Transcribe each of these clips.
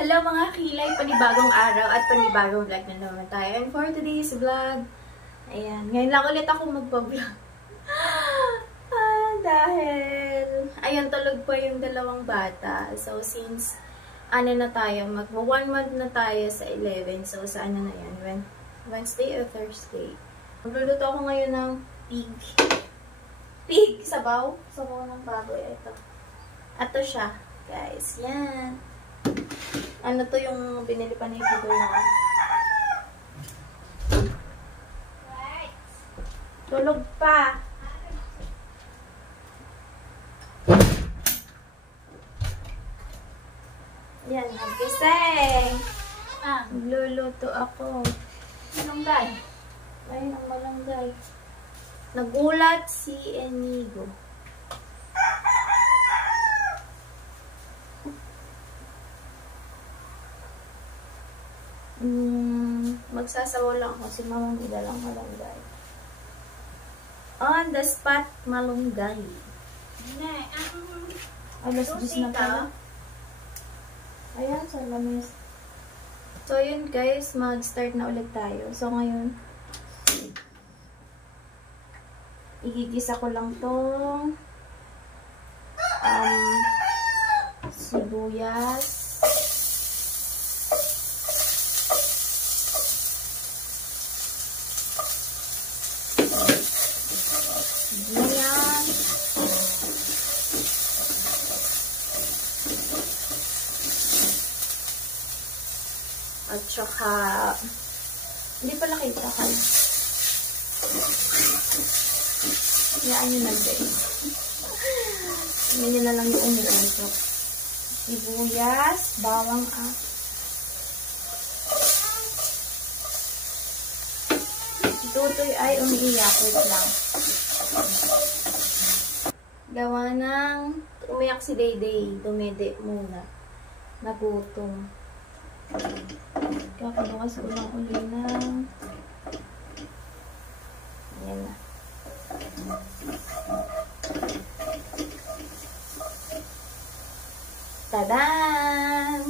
Hello mga kilay, panibagong araw at panibagong vlog na naman tayo. And for today's vlog, ayan, ngayon lang ulit ako magpa-vlog. Dahil, ayun, tulog pa yung dalawang bata. So, since, ano na tayo, mag-1 month na tayo sa 11. So, sa ano na yan, Wednesday or Thursday. Magluluto ako ngayon ng pig sabaw. Sabaw ng baboy. Ito siya, guys. Yan. Ano to yung binili pa ni Pidor na? Tulog pa. Yan, nagising. Magluluto ako. Malunggay. Ayun ang malunggay. Nagulat si Enigo. Magsasawa lang ako. Si Mama may dalang malunggay. On the spot, malunggay. Alas 10 na pala. Ayan, sa lamis. So, yun guys, mag-start na ulit tayo. So, ngayon, igigisa ko lang tong sibuyas. At saka, hindi pala kita ka. Yaan nyo na guys. Yan na lang yung umuusok. Sibuyas, bawang Si Tutoy ay umiiyak. Wait lang. Gawa ng umiyak si Dayday. Dumede muna. Nagutom. Kakabukas ko lang uli ng ayan na. Tadaan!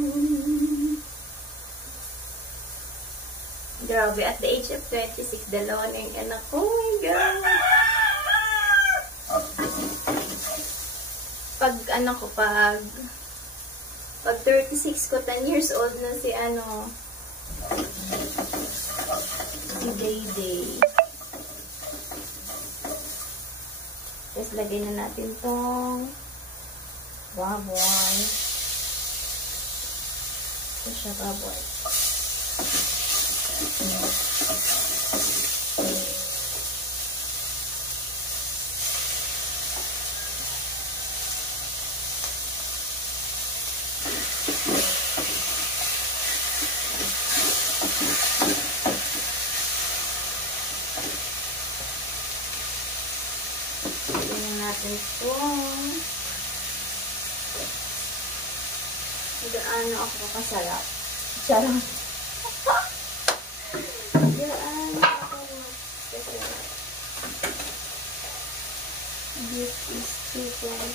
Grabe, at the age of 26, dalawa na yung anak ko. Oh my God! Pag 36 ko, 10 years old na si Dayday. Tapos lagay na natin tong baboy. Ito siya, baboy. Gaano ako kasarap. Charot. Gaano ako kasarap. This is chicken.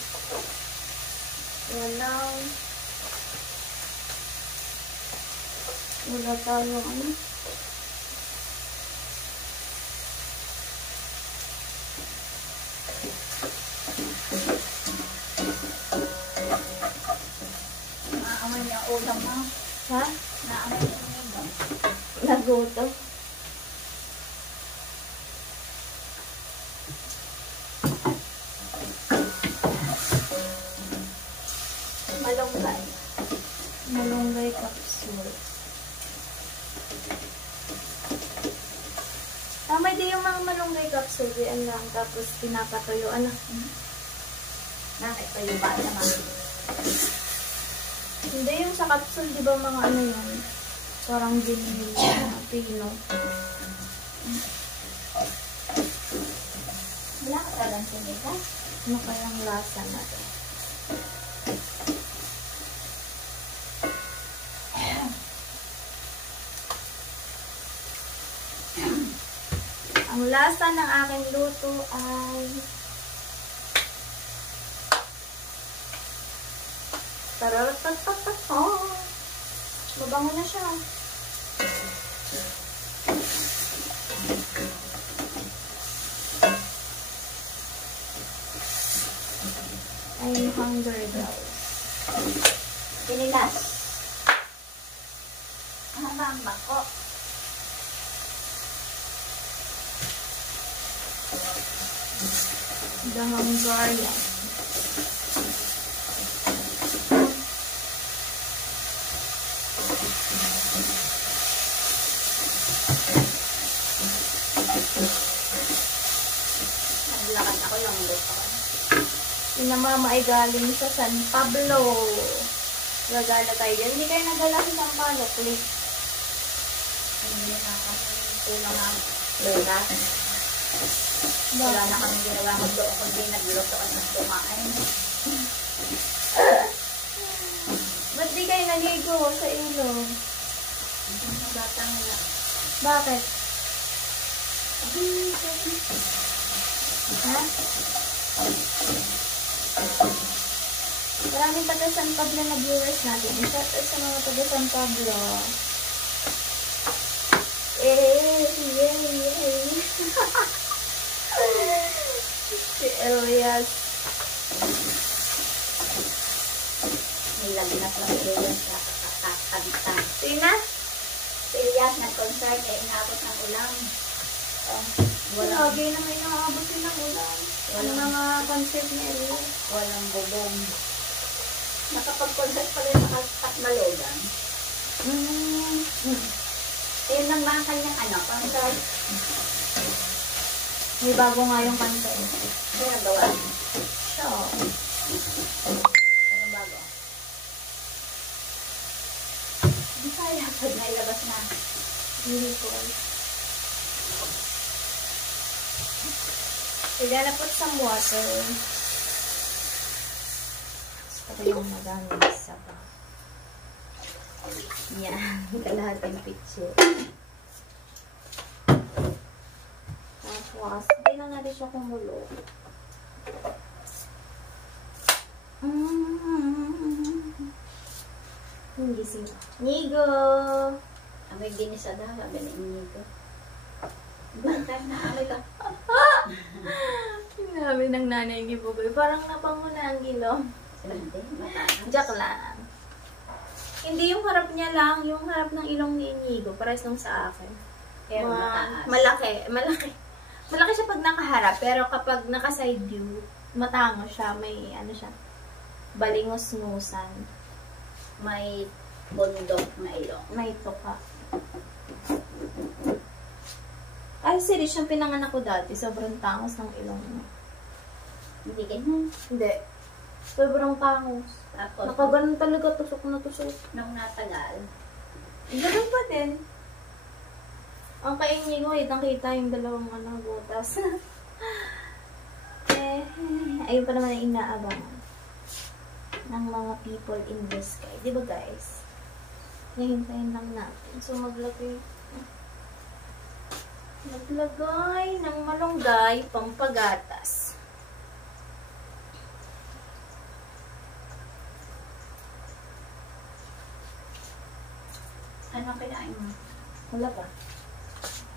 Wala tayong ulam mo. Ha? Naamay niya ang ulam. Nagutom. Malunggay. Malunggay capsule. Tama din yung mga malunggay capsule. Yan lang. Tapos pinapatuyo. Nakita yung bata naman. Hindi yung sa capsule, di ba mga yan? Parang din pino. Wala ka talang sinita? Ano kayang lasa natin? Ang lasa ng aking luto ay Mabango na siya. I'm hungry daw. Pinilas. Ang bako. The Hungarian. Naglakad ako yung luto. Yung mama ay galing sa San Pablo. Gagala tayo dyan. Hindi kayo nagala sa San Pablo, please. Hindi na kami tulong ang lulas. Wala na kami ginawa ko doon kung di nagluto at kumain. Ba't di kayo naligo sa ilog? Ang batang na. Bakit? Ha? Maraming taga San Pablo na viewers natin. Shout out sa mga taga San Pablo. Yay! Si Elias. Nilagnat lang si Elias sa kakakabita. Tina? Si Elias nag-concert eh inabot ng ulang. Lagi na may nakaabot din ng ulan. Walang mga concert ni Elias. Walang bubong. Nakapag-concert pala sa Katmalogan. Ayun lang ba ang kanyang concert? May bago nga yung kanta eh. Ano nagawa? So, Anong bago? Hindi kaya pag nailabas na. hindi ko. We're gonna put some water. Gusto ko yung magamit sa pa. Yan. Kalahating picture. Tapos, hindi na natin siya kumulo. Hindi siya. Nigo! Amoy ginisa daw, sabi ni Inigo. Bantay na, amoy ka. Sinabi ng nanay ni Bugoy, parang napango na ang ilong. Hindi, mataas. Jack lang. Hindi yung harap niya lang, yung harap ng ilong ni Inigo, pares lang sa akin. Pero Mga- mataas. malaki. Malaki siya pag nakaharap, pero kapag naka-side view, matango siya, may ano siya, balingos-ngusan. May bundok na ilong. May tuka. Ay, serious, yung pinanganak ko dati, sobrang tangos ng ilong niya. Hindi ganyan. Hindi. Sobrang tangos. Tapos, Nakaganon talaga, tusok na tusok. nung natagal, Ganun pa din. Ang kaingin ko, kitang-kita yung dalawang butas. Ayun pa naman ang inaabangan ng mga people in the sky. Di ba guys? Nahintayin lang natin. So, maglagay ng malunggay, pampagatas. ano kinain mo? Wala pa.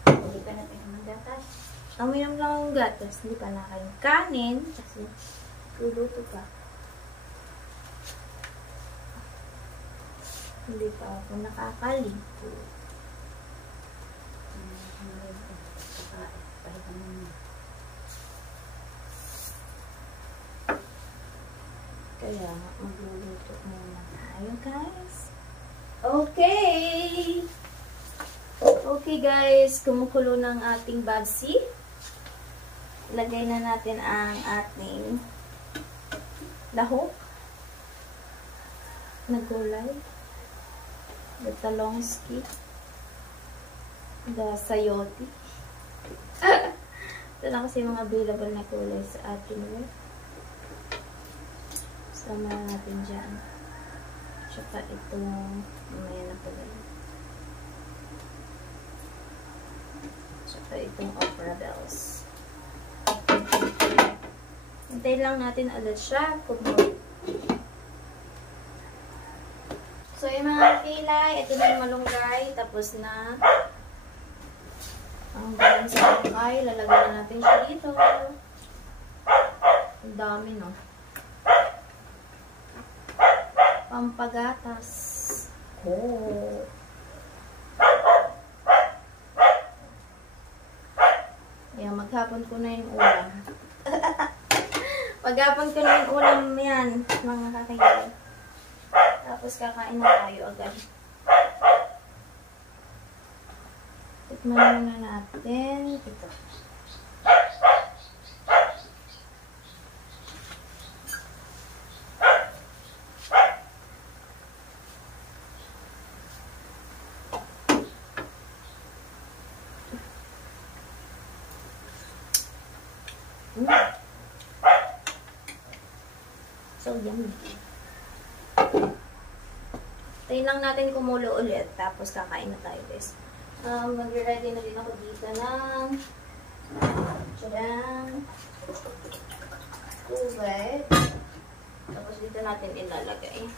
Hindi ka natin ng gatas. Uminom lang ang gatas. Hindi pa nakain kanin. Kasi, luluto pa. Hindi pa ako nakakaligo. Kaya, magluluto muna tayo, guys. Okay! Okay, guys. Kumukulo ng ating babsi. Lagay na natin ang ating lahok na gulay. The talongski. The sayote. Ito na kasi mga available na kulay sa ating web. Sama natin dyan. Tsaka itong mamaya na pala. Tsaka itong opera bells. Hintay lang natin ulit siya. So, yung mga kilay, ito na yung malunggay, tapos na. Ang galing sa malunggay, lalagyan na natin siya dito. Ang dami, no? Pampagatas. Oh. Ayan, maghapon ko na yung ulam. Maghapon ko na yung ulam yan, mga kakilay. Tapos kakain na tayo agad. Tikman muna natin. Ito. So, yummy. Tayin lang natin kumulo ulit. Tapos kakain na tayo, guys. Mag-ready na din ako dito ng tubig. Tapos dito natin ilalagay.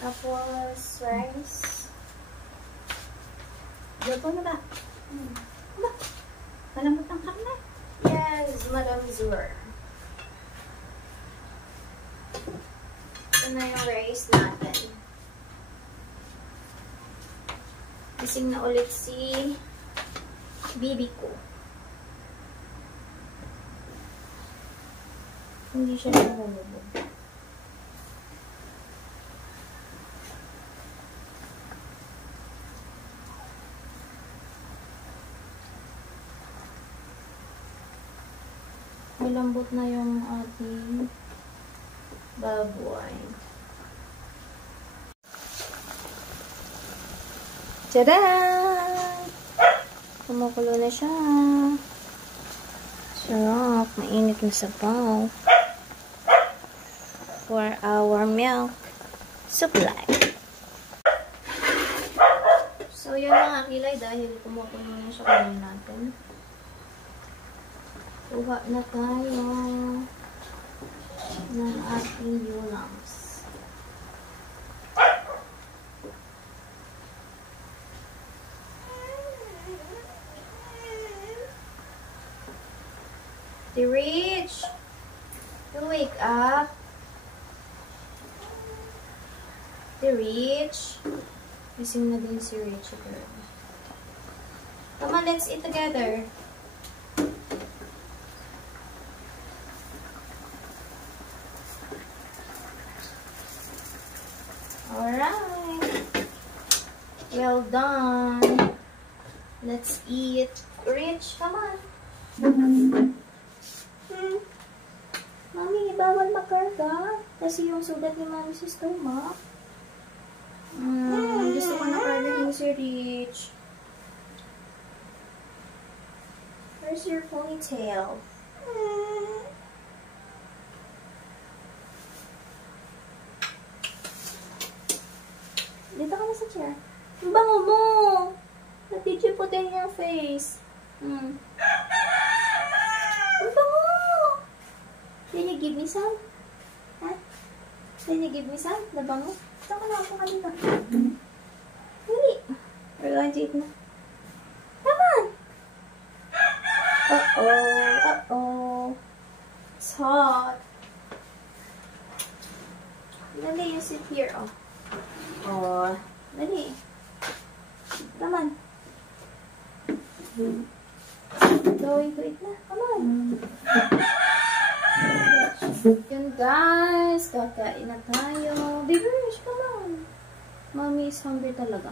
Tapos rice. Gato na ba? Ba? Malambot ang karne? Yes, Madam Zur. Ito na yung rice natin. Gising na ulit si bibi ko. Hindi siya nalulubog. Malambot na yung ating baboy. Tada! Kumukulo na siya. Sarap. Mainit na sabaw. For our milk supply. So, yun mga kilay. Dahil kumukulo na siya, kunin natin. Kuha na tayo ng ating yulams. The Rich, you wake up. The Rich, gising na din si Rich. Come on, let's eat together. Alright. Well done. Let's eat. Rich, come on. Mami, bawal makarga. Kasi yung sugat ni Mami sa stomach. Gusto ko na kargahin si Rich. Where's your ponytail? Dito ka na sa chair. Ang bango mo! What did you put in your face? Ang bango! Can you give me some? Huh? Can you give me some? Nabango? Ito ka na ako kanina. Really? We're going to eat na. Come on! Uh-oh. Uh-oh. It's hot. Dali, you sit here. Oh. Oh. Dali. Come on. Going to eat na. Come on. Yun guys, kakain na tayo. Baby Rich, come on. Mommy is hungry talaga.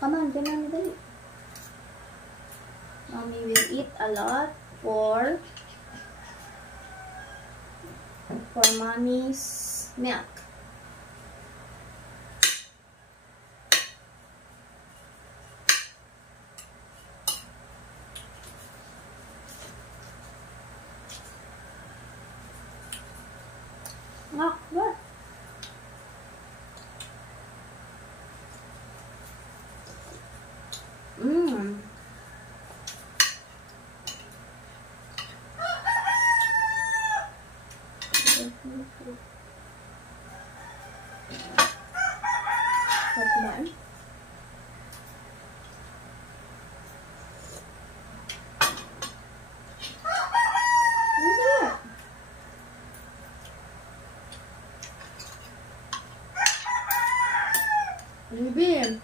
Come on, ganun, dali. Mommy will eat a lot for mommy's milk. What? Sarap kumain. Bibi,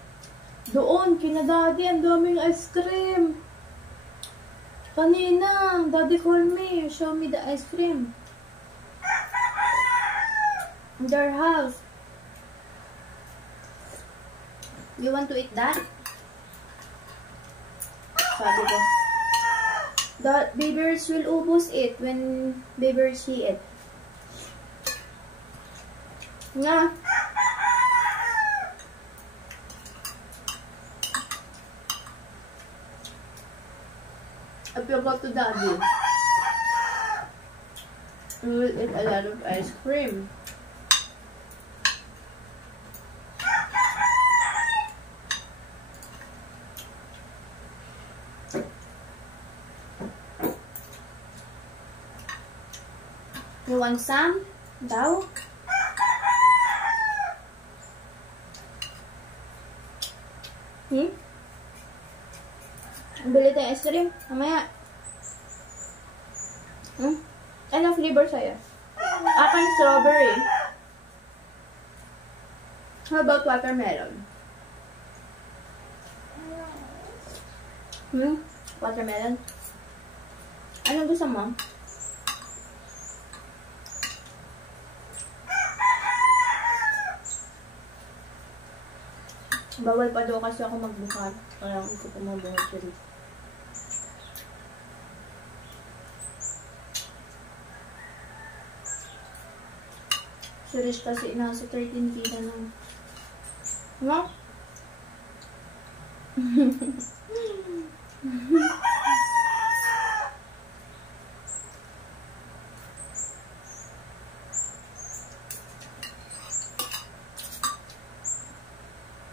doon, kina Daddy, ang daming ice cream. Kanina, Daddy called me, show me the ice cream. In their house. You want to eat that? Sabi ko. The babies will ubos it when babies see it. Nga. If you go to Daddy, you will eat a lot of ice cream. You want some? Daw? Bili tayo ice cream. Mamaya. Anong flavor sa'yo? Akin strawberry. How about watermelon? Watermelon? Anong gusto mo? Bawal pa daw kasi ako magbuhat. Kaya hindi ko pa magbuhat siya. Serious kasi nasa 13 kilo lang. Ano?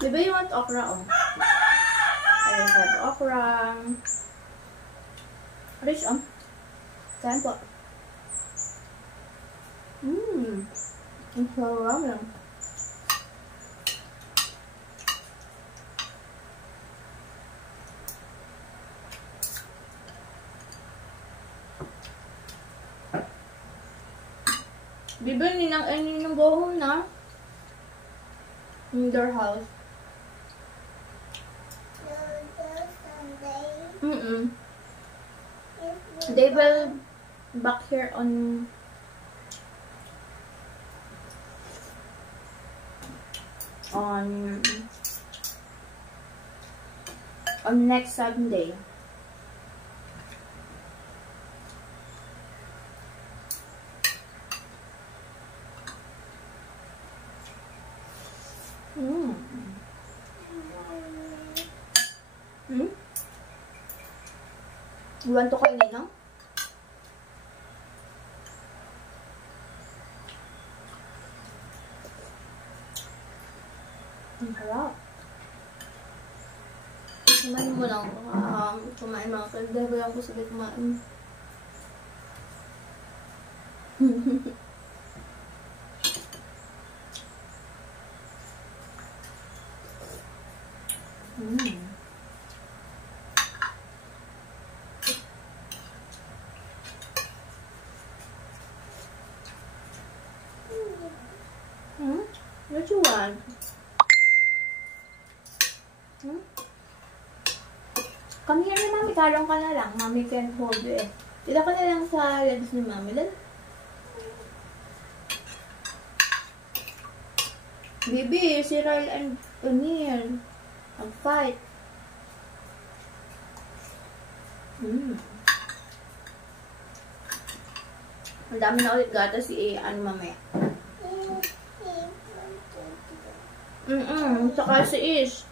Diba you want okra, oh? I have okra. Rich, oh. Kain po. Ang sarap lang. Bibili ng go home na. In their house. They will back here on next Sunday. You want to kainin, no? Ang harap. Kumain mo lang. Kumain mga kaldeho lang ko sabi kumain. What you want? Come here na, Mami. Kalong ka na lang. Mami can hold you eh. Dito ka na lang sa legs ni Mami. Dala. Baby, si Ryle and O'Neal. Mag-fight. Ang dami na ulit gata si Ann mamaya. Saka si Ish.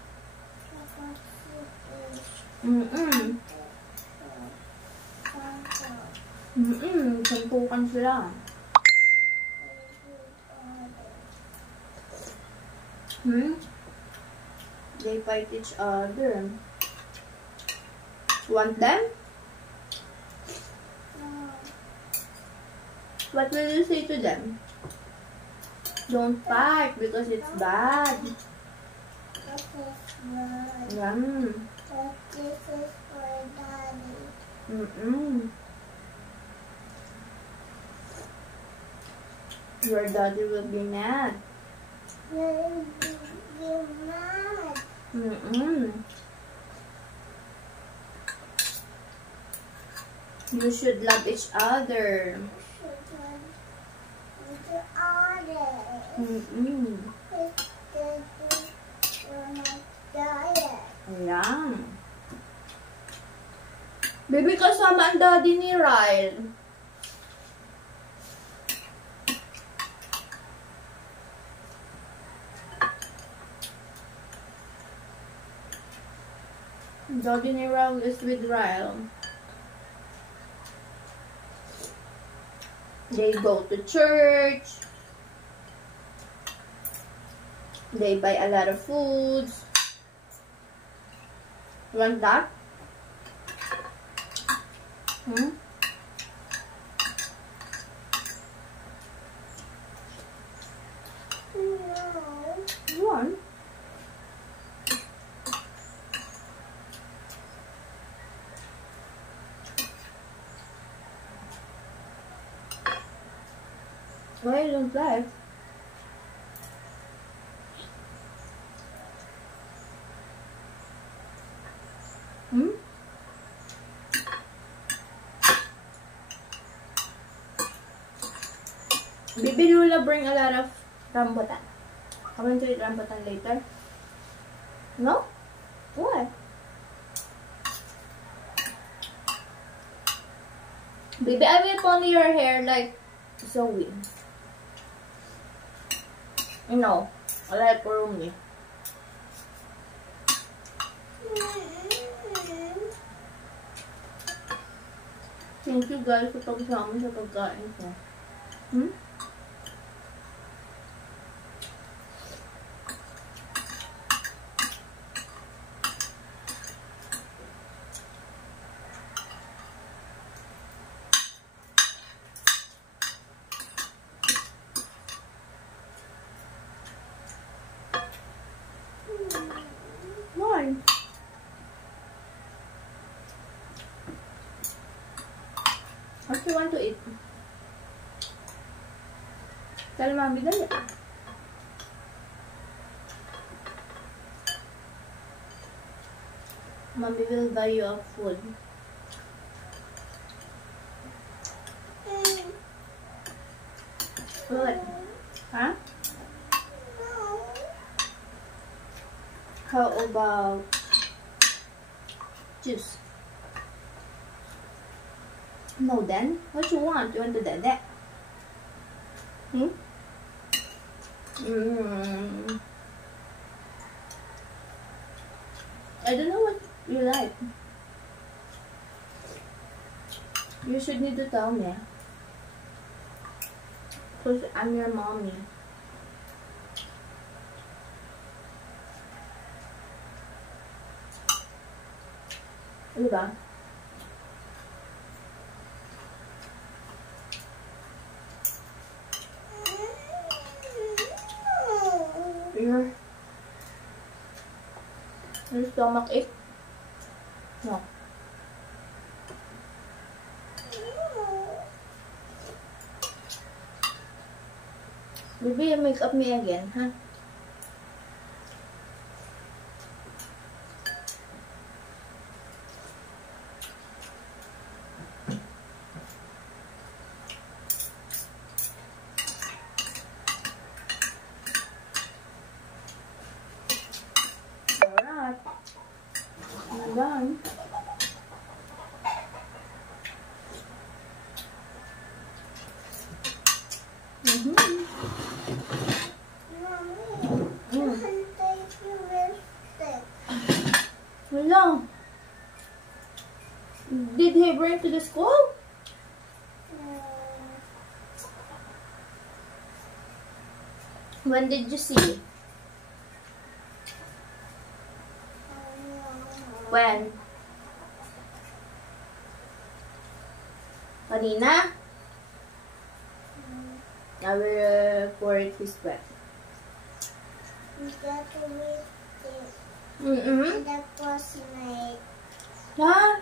Sampukan sila. They fight each other. Want them? What will you say to them? Don't fight because it's bad. Yum. But this is for Daddy. Your daddy will be mad. You're mad. You should love each other. The others. You're not diet. Ayan. Baby, kasama ang daddy ni Ryle. Daddy ni Ryle is with Ryle. They go to church. They buy a lot of foods. You want that? Hmm? No. You want? Why you don't like? Hmm? Baby Lula bring a lot of rambutan. I want to eat rambutan later. No? What? Baby, I will pony your hair like Zoe. No, I like Rumi. Thank you guys sa pagsama sa pagkain ko. Hmm? Why? What do you want to eat? Tell mommy, dali. Mommy will buy you a food. What? Huh? How about juice? No then? What you want? You want to dede? Hmm? I don't know what you like. You should need to tell me. Because I'm your mommy. Diba? Your stomach ache? No. Baby, you make up me again, huh? Alright. I'm done. Hello. Did he bring to the school? When did you see? When? Kanina? I will pour it this way. Mm-mm. the classmate. Ha?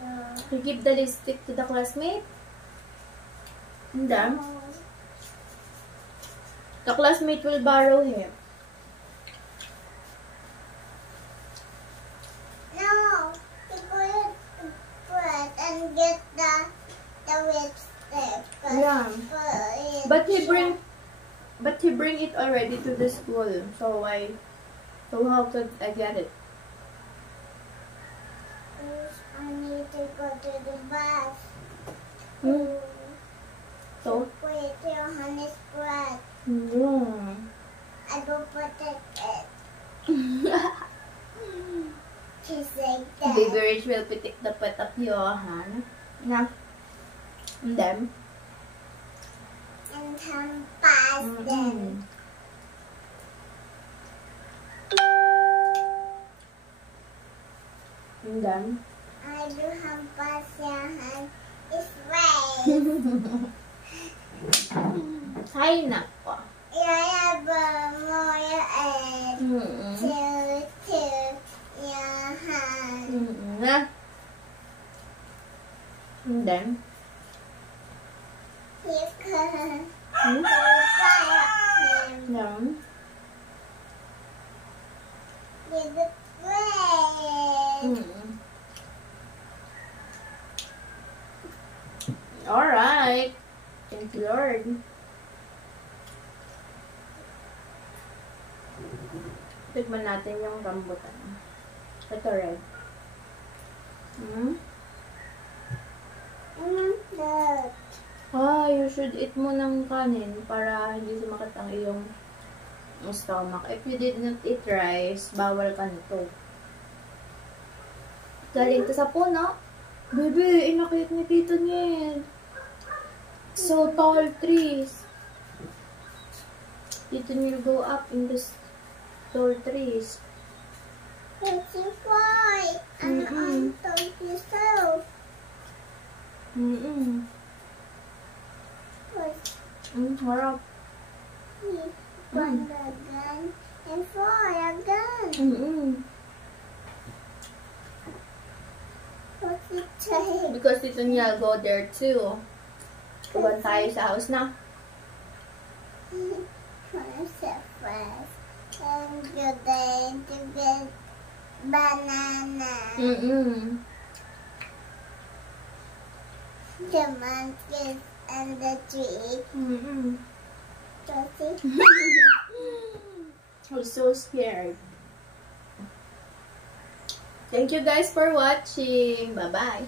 Yeah. You give the lipstick to the classmate? And then, the classmate will borrow him. No, you put and get the lipstick. Yeah. But he bring it already to the school. So how could I get it? I need to go to the bus. Hmm. So? Wait till honey's breath. Yeah. I will protect it. She's like that. Baby Rich will pitik the pet of Johan. Na. And then? And come past them. And then? I do have past your hand. It's right. Hay nako. Yeah, but more and Mm-mm. to your hand. Mm-mm. Na. And then? You can Hmm? fire him. No. With the bread. Mm-mm. Alright. Thank you, Lord. Tignan natin yung rambutan. Ito red. Hmm? That. You should eat mo ng kanin para hindi sumakit ang iyong stomach. If you did not eat rice, bawal ka nito. Galing to sa puno. Bebe, inakit ni Tito Niel. So tall trees. Tito Niel go up in the tall trees. It's a boy. And Mm-mm. I told you so. Mm-mm. Harap. One again and four again. Mm-mm. What's it say? Because Tito Niel go there too. Puwan tayo sa house na. First, and you're going to get banana. Mm-mm. The monkeys and the tree. Mm-mm. Josie. I was so scared. Thank you guys for watching. Bye-bye.